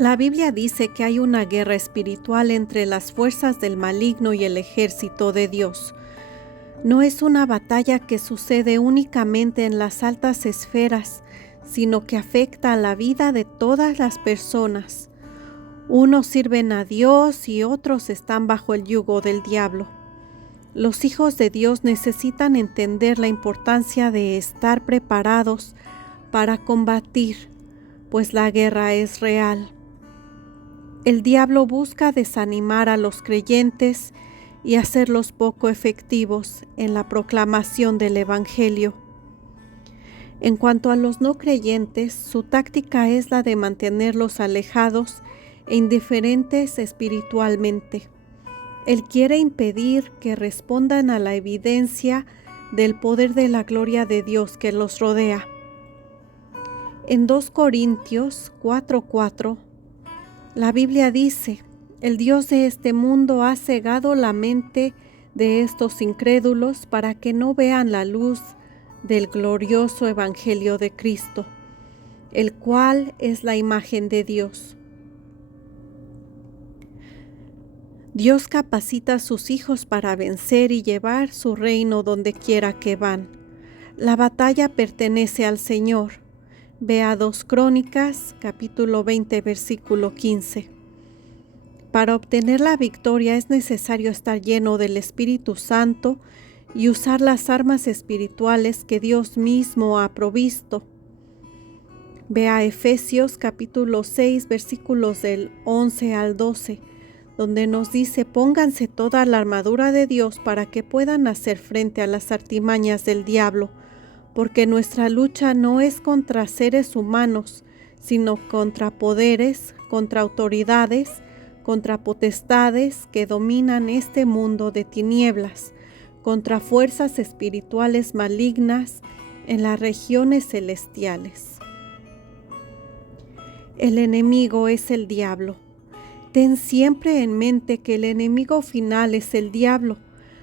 La Biblia dice que hay una guerra espiritual entre las fuerzas del maligno y el ejército de Dios. No es una batalla que sucede únicamente en las altas esferas, sino que afecta a la vida de todas las personas. Unos sirven a Dios y otros están bajo el yugo del diablo. Los hijos de Dios necesitan entender la importancia de estar preparados para combatir, pues la guerra es real. El diablo busca desanimar a los creyentes y hacerlos poco efectivos en la proclamación del Evangelio. En cuanto a los no creyentes, su táctica es la de mantenerlos alejados e indiferentes espiritualmente. Él quiere impedir que respondan a la evidencia del poder de la gloria de Dios que los rodea. En 2 Corintios 4:4, la Biblia dice: el Dios de este mundo ha cegado la mente de estos incrédulos para que no vean la luz del glorioso Evangelio de Cristo, el cual es la imagen de Dios. Dios capacita a sus hijos para vencer y llevar su reino donde quiera que van. La batalla pertenece al Señor. Vea 2 Crónicas, capítulo 20, versículo 15. Para obtener la victoria es necesario estar lleno del Espíritu Santo y usar las armas espirituales que Dios mismo ha provisto. Vea Efesios capítulo 6, versículos del 11 al 12, donde nos dice: pónganse toda la armadura de Dios para que puedan hacer frente a las artimañas del diablo, porque nuestra lucha no es contra seres humanos, sino contra poderes, contra autoridades, contra potestades que dominan este mundo de tinieblas, contra fuerzas espirituales malignas en las regiones celestiales. El enemigo es el diablo. Ten siempre en mente que el enemigo final es el diablo.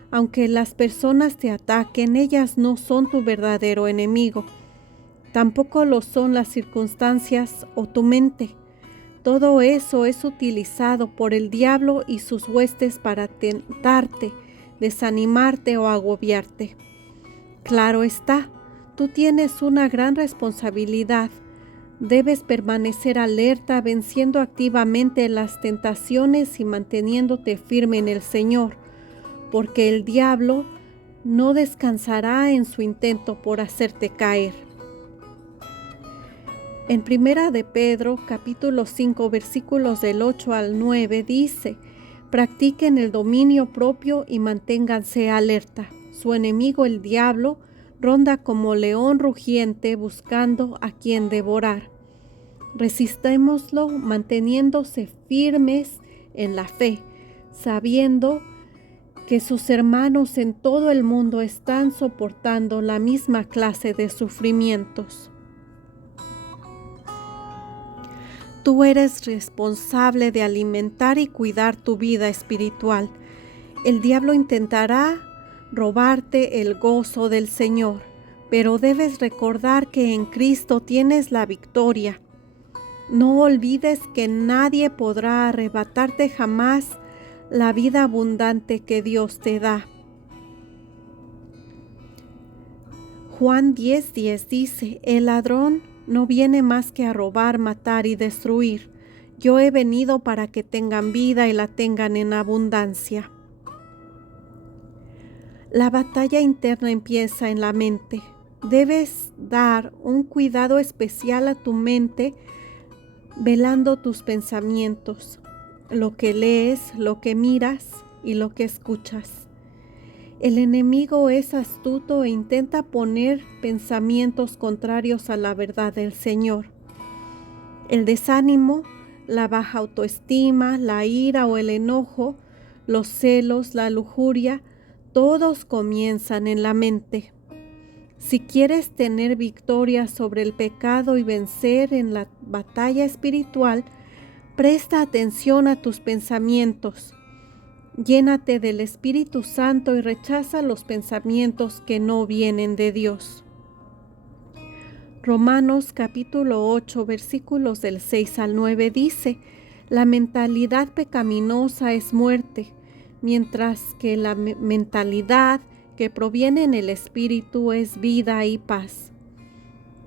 Aunque las personas te ataquen, ellas no son tu verdadero enemigo. Tampoco lo son las circunstancias o tu mente. Todo eso es utilizado por el diablo y sus huestes para tentarte, desanimarte o agobiarte. Claro está, tú tienes una gran responsabilidad. Debes permanecer alerta, venciendo activamente las tentaciones y manteniéndote firme en el Señor, porque el diablo no descansará en su intento por hacerte caer. En 1 de Pedro, capítulo 5, versículos del 8 al 9, dice: practiquen el dominio propio y manténganse alerta. Su enemigo, el diablo, ronda como león rugiente buscando a quien devorar. Resistémoslo manteniéndose firmes en la fe, sabiendo que sus hermanos en todo el mundo están soportando la misma clase de sufrimientos. Tú eres responsable de alimentar y cuidar tu vida espiritual. El diablo intentará robarte el gozo del Señor, pero debes recordar que en Cristo tienes la victoria. No olvides que nadie podrá arrebatarte jamás la vida abundante que Dios te da. Juan 10:10 dice: el ladrón no viene más que a robar, matar y destruir. Yo he venido para que tengan vida y la tengan en abundancia. La batalla interna empieza en la mente. Debes dar un cuidado especial a tu mente, velando tus pensamientos, lo que lees, lo que miras y lo que escuchas. El enemigo es astuto e intenta poner pensamientos contrarios a la verdad del Señor. El desánimo, la baja autoestima, la ira o el enojo, los celos, la lujuria, todos comienzan en la mente. Si quieres tener victoria sobre el pecado y vencer en la batalla espiritual, presta atención a tus pensamientos. Llénate del Espíritu Santo y rechaza los pensamientos que no vienen de Dios. Romanos capítulo 8, versículos del 6 al 9 dice: la mentalidad pecaminosa es muerte, mientras que la mentalidad que proviene en el Espíritu es vida y paz.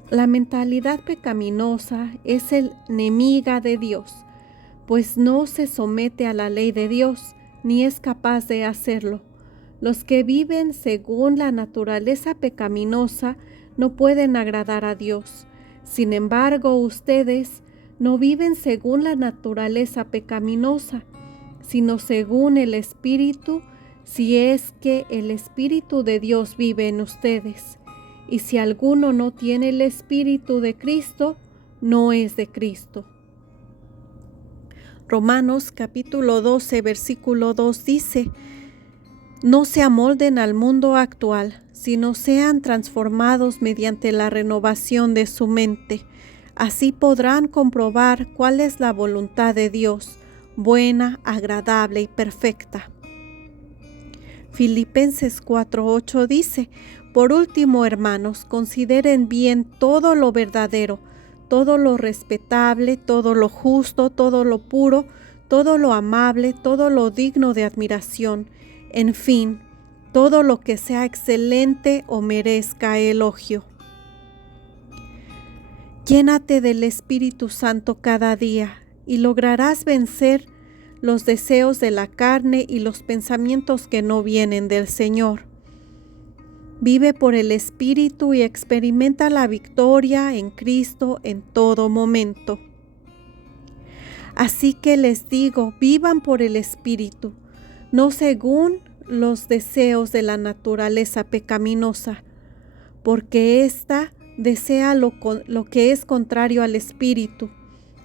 La mentalidad pecaminosa es enemiga de Dios, pues no se somete a la ley de Dios, ni es capaz de hacerlo. Los que viven según la naturaleza pecaminosa no pueden agradar a Dios. Sin embargo, ustedes no viven según la naturaleza pecaminosa, sino según el Espíritu, si es que el Espíritu de Dios vive en ustedes. Y si alguno no tiene el Espíritu de Cristo, no es de Cristo. Romanos capítulo 12, versículo 2 dice: no se amolden al mundo actual, sino sean transformados mediante la renovación de su mente. Así podrán comprobar cuál es la voluntad de Dios, buena, agradable y perfecta. Filipenses 4:8 dice: por último, hermanos, consideren bien todo lo verdadero, todo lo respetable, todo lo justo, todo lo puro, todo lo amable, todo lo digno de admiración, en fin, todo lo que sea excelente o merezca elogio. Llénate del Espíritu Santo cada día y lograrás vencer los deseos de la carne y los pensamientos que no vienen del Señor. Vive por el Espíritu y experimenta la victoria en Cristo en todo momento. Así que les digo, vivan por el Espíritu, no según los deseos de la naturaleza pecaminosa, porque ésta desea lo que es contrario al Espíritu,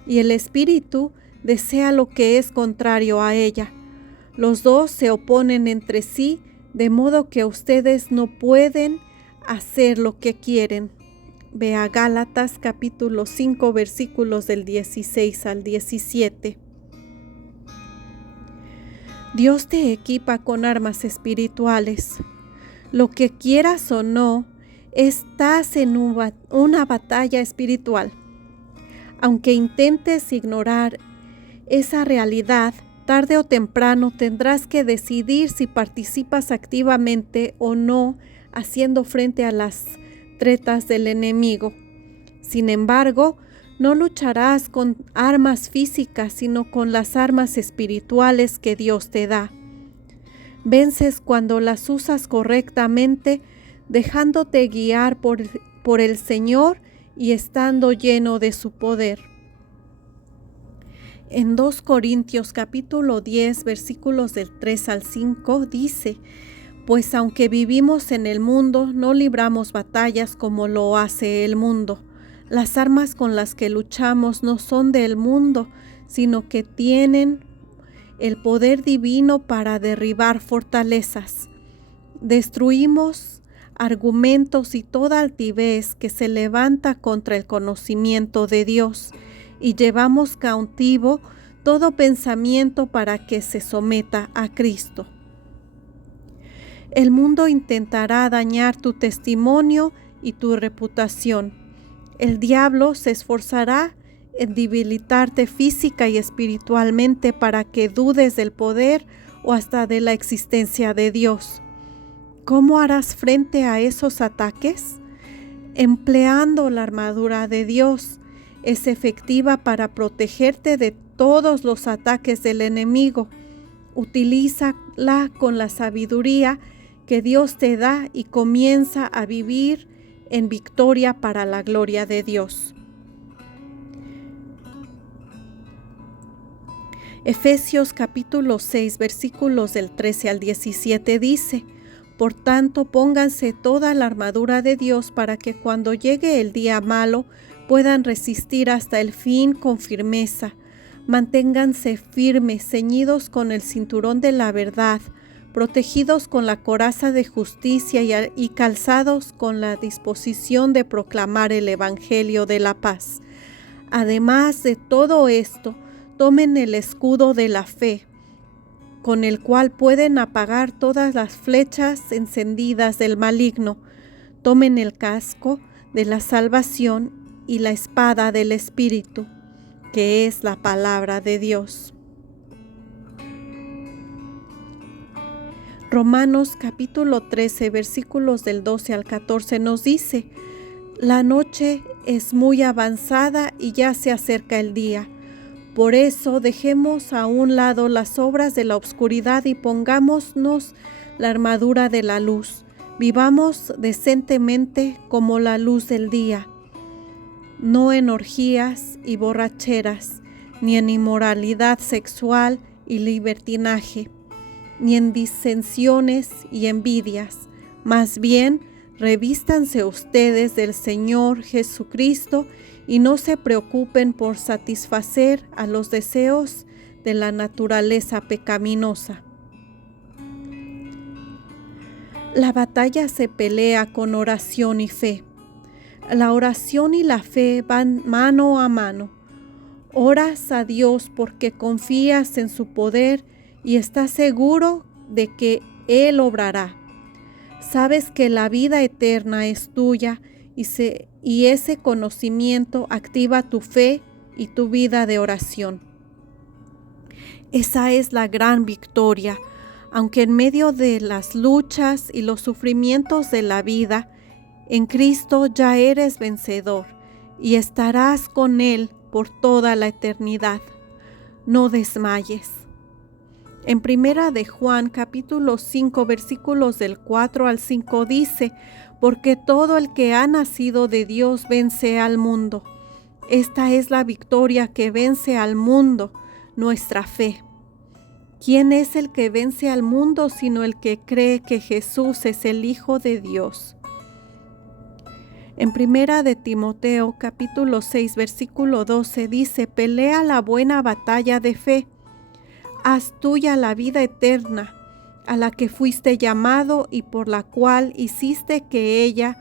y el Espíritu desea lo que es contrario a ella. Los dos se oponen entre sí, de modo que ustedes no pueden hacer lo que quieren. Ve a Gálatas capítulo 5, versículos del 16 al 17. Dios te equipa con armas espirituales. Lo que quieras o no, estás en una batalla espiritual. Aunque intentes ignorar esa realidad, tarde o temprano tendrás que decidir si participas activamente o no haciendo frente a las tretas del enemigo. Sin embargo, no lucharás con armas físicas, sino con las armas espirituales que Dios te da. Vences cuando las usas correctamente, dejándote guiar por el Señor y estando lleno de su poder. En 2 Corintios capítulo 10, versículos del 3 al 5 dice: pues aunque vivimos en el mundo, no libramos batallas como lo hace el mundo. Las armas con las que luchamos no son del mundo, sino que tienen el poder divino para derribar fortalezas. Destruimos argumentos y toda altivez que se levanta contra el conocimiento de Dios, y llevamos cautivo todo pensamiento para que se someta a Cristo. El mundo intentará dañar tu testimonio y tu reputación. El diablo se esforzará en debilitarte física y espiritualmente para que dudes del poder o hasta de la existencia de Dios. ¿Cómo harás frente a esos ataques? Empleando la armadura de Dios. Es efectiva para protegerte de todos los ataques del enemigo. Utilízala con la sabiduría que Dios te da y comienza a vivir en victoria para la gloria de Dios. Efesios capítulo 6, versículos del 13 al 17 dice: por tanto, pónganse toda la armadura de Dios para que cuando llegue el día malo puedan resistir hasta el fin con firmeza. Manténganse firmes, ceñidos con el cinturón de la verdad, protegidos con la coraza de justicia y calzados con la disposición de proclamar el evangelio de la paz. Además de todo esto, tomen el escudo de la fe, con el cual pueden apagar todas las flechas encendidas del maligno. Tomen el casco de la salvación y la espada del Espíritu, que es la palabra de Dios. Romanos capítulo 13, versículos del 12 al 14 nos dice: la noche es muy avanzada y ya se acerca el día. Por eso dejemos a un lado las obras de la oscuridad y pongámonos la armadura de la luz. Vivamos decentemente como la luz del día, no en orgías y borracheras, ni en inmoralidad sexual y libertinaje, ni en disensiones y envidias. Más bien, revístanse ustedes del Señor Jesucristo y no se preocupen por satisfacer a los deseos de la naturaleza pecaminosa. La batalla se pelea con oración y fe. La oración y la fe van mano a mano. Oras a Dios porque confías en su poder y estás seguro de que Él obrará. Sabes que la vida eterna es tuya y ese conocimiento activa tu fe y tu vida de oración. Esa es la gran victoria, aunque en medio de las luchas y los sufrimientos de la vida, en Cristo ya eres vencedor y estarás con Él por toda la eternidad. No desmayes. En Primera de Juan capítulo 5 versículos del 4 al 5 dice: porque todo el que ha nacido de Dios vence al mundo. Esta es la victoria que vence al mundo, nuestra fe. ¿Quién es el que vence al mundo sino el que cree que Jesús es el Hijo de Dios? En Primera de Timoteo capítulo 6 versículo 12 dice: pelea la buena batalla de fe. Haz tuya la vida eterna, a la que fuiste llamado y por la cual hiciste que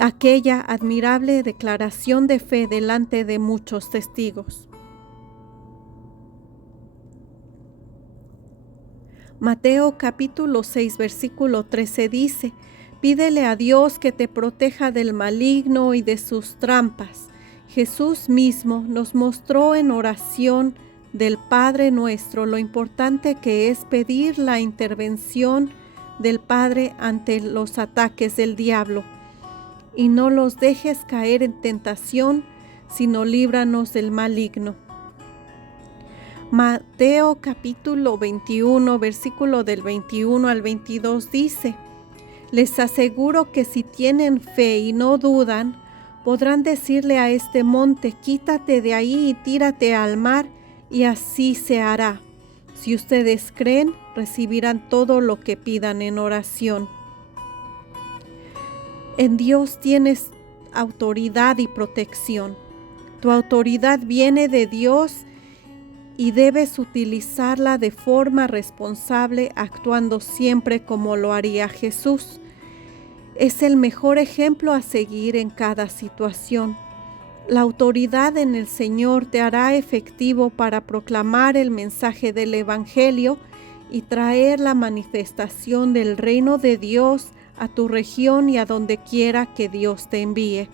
aquella admirable declaración de fe delante de muchos testigos. Mateo capítulo 6 versículo 13 dice: pídele a Dios que te proteja del maligno y de sus trampas. Jesús mismo nos mostró en oración del Padre Nuestro lo importante que es pedir la intervención del Padre ante los ataques del diablo. Y no los dejes caer en tentación, sino líbranos del maligno. Mateo capítulo 21, versículo del 21 al 22 dice: les aseguro que si tienen fe y no dudan, podrán decirle a este monte: quítate de ahí y tírate al mar, y así se hará. Si ustedes creen, recibirán todo lo que pidan en oración. En Dios tienes autoridad y protección. Tu autoridad viene de Dios y debes utilizarla de forma responsable, actuando siempre como lo haría Jesús. Es el mejor ejemplo a seguir en cada situación. La autoridad en el Señor te hará efectivo para proclamar el mensaje del Evangelio y traer la manifestación del reino de Dios a tu región y a donde quiera que Dios te envíe.